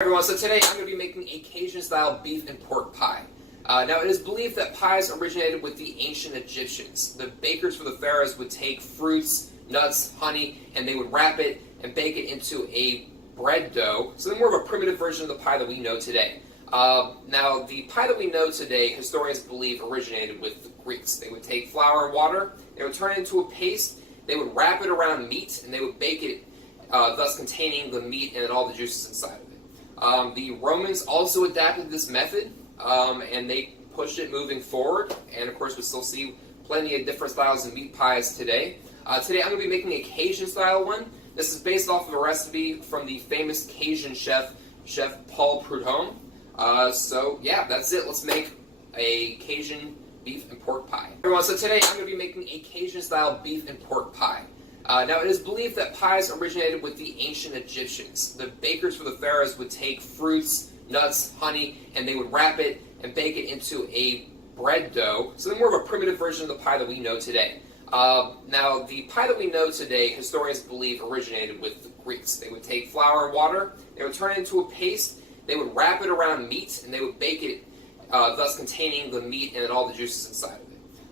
Everyone, so today I'm going to be making a Cajun-style beef and pork pie. Now, it is believed that pies originated with the ancient Egyptians. The bakers for the pharaohs would take fruits, nuts, honey, and they would wrap it and bake it into a bread dough. So they're more of a primitive version of the pie that we know today. Now, the pie that we know today, historians believe originated with the Greeks. They would take flour and water, they would turn it into a paste, they would wrap it around meat, and they would bake it, thus containing the meat and all the juices inside of it. The Romans also adapted this method, and they pushed it moving forward, and of course we still see plenty of different styles of meat pies today. Today I'm going to be making a Cajun-style one. This is based off of a recipe from the famous Cajun chef Paul Prudhomme. So yeah, that's it. Let's make a Cajun beef and pork pie. Everyone, so today I'm going to be making a Cajun-style beef and pork pie. Now, it is believed that pies originated with the ancient Egyptians. The bakers for the pharaohs would take fruits, nuts, honey, and they would wrap it and bake it into a bread dough. So they're more of a primitive version of the pie that we know today. Now, the pie that we know today, historians believe originated with the Greeks. They would take flour and water, they would turn it into a paste, they would wrap it around meat, and they would bake it, thus containing the meat and all the juices inside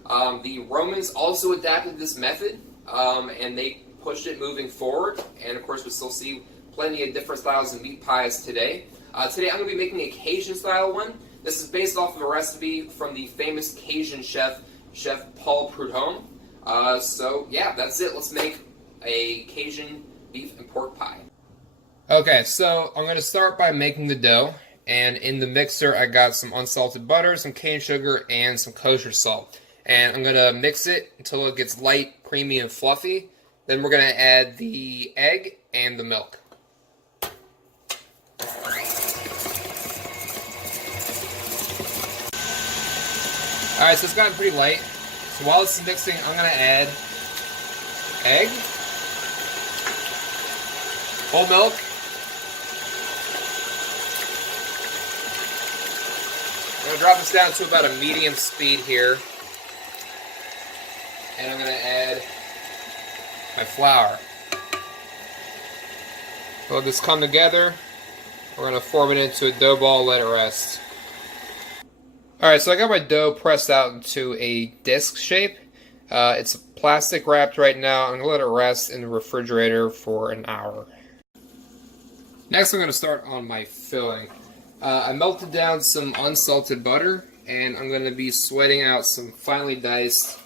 of it. The Romans also adapted this method, and they pushed it moving forward, and of course we still see plenty of different styles of meat pies today. Today I'm going to be making a Cajun-style one. This is based off of a recipe from the famous Cajun chef Paul Prudhomme. So yeah, that's it. Let's make a Cajun beef and pork pie. Okay, so I'm going to start by making the dough, and in the mixer I got some unsalted butter, some cane sugar, and some kosher salt. And I'm going to mix it until it gets light, creamy, and fluffy. Then we're going to add the egg and the milk. Alright, so it's gotten pretty light. So while this is mixing, I'm going to add egg, whole milk, I'm going to drop this down to about a medium speed here. And I'm going to add my flour. Let this come together. We're going to form it into a dough ball, let it rest. Alright, so I got my dough pressed out into a disc shape. It's plastic wrapped right now. I'm going to let it rest in the refrigerator for an hour. Next I'm going to start on my filling. I melted down some unsalted butter, and I'm going to be sweating out some finely diced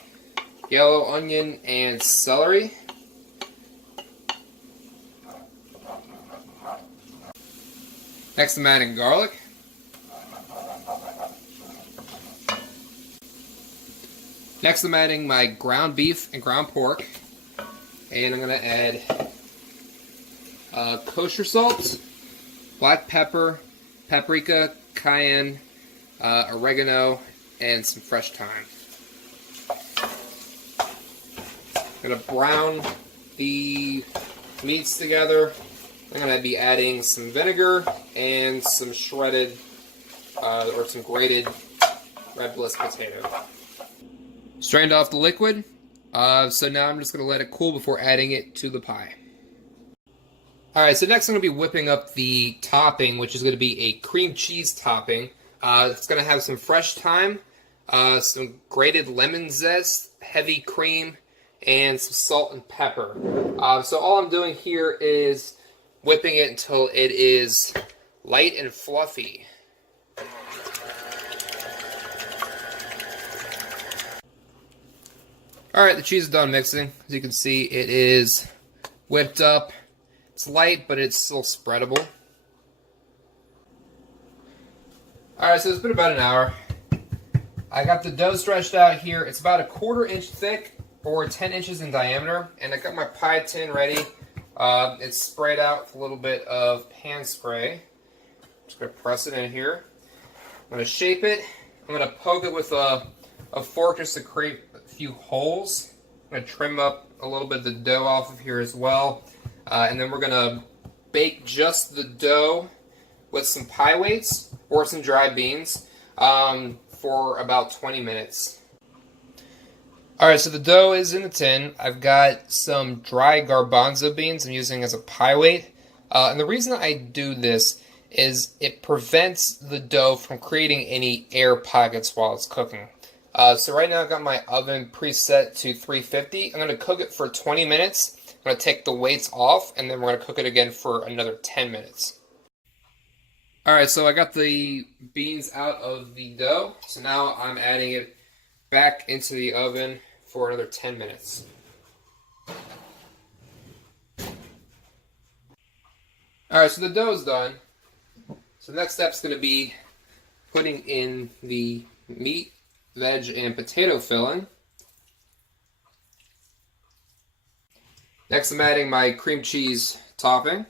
yellow onion and celery. Next I'm adding garlic. Next I'm adding my ground beef and ground pork. And I'm going to add kosher salt, black pepper, paprika, cayenne, oregano, and some fresh thyme. I'm going to brown the meats together. I'm going to be adding some vinegar and some shredded or some grated red bliss potato. Strained off the liquid, so now I'm just going to let it cool before adding it to the pie. Alright, so next I'm going to be whipping up the topping, which is going to be a cream cheese topping. It's going to have some fresh thyme, some grated lemon zest, heavy cream, and some salt and pepper. So all I'm doing here is whipping it until it is light and fluffy. Alright, the cheese is done mixing. As you can see, it is whipped up. It's light, but it's still spreadable. Alright, so it's been about an hour. I got the dough stretched out here. It's about a 1/4 inch thick, or 10 inches in diameter, and I got my pie tin ready. It's sprayed out with a little bit of pan spray. I'm just going to press it in here. I'm going to shape it. I'm going to poke it with a fork just to create a few holes. I'm going to trim up a little bit of the dough off of here as well. And then we're going to bake just the dough with some pie weights or some dry beans for about 20 minutes. Alright, so the dough is in the tin. I've got some dry garbanzo beans I'm using as a pie weight. And the reason I do this is it prevents the dough from creating any air pockets while it's cooking. So right now I've got my oven preset to 350. I'm going to cook it for 20 minutes. I'm going to take the weights off, and then we're going to cook it again for another 10 minutes. Alright, so I got the beans out of the dough, so now I'm adding it back into the oven for another 10 minutes. Alright, so the dough's done. So the next step's going to be putting in the meat, veg, and potato filling. Next I'm adding my cream cheese topping.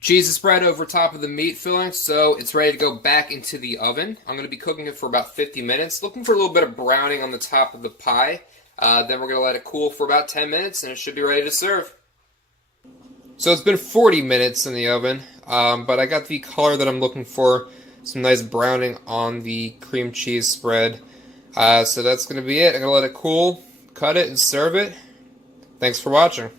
Cheese is spread over top of the meat filling, so it's ready to go back into the oven. I'm going to be cooking it for about 50 minutes, looking for a little bit of browning on the top of the pie. Then we're going to let it cool for about 10 minutes, and it should be ready to serve. So it's been 40 minutes in the oven, but I got the color that I'm looking for, some nice browning on the cream cheese spread. So that's going to be it. I'm going to let it cool, cut it, and serve it. Thanks for watching.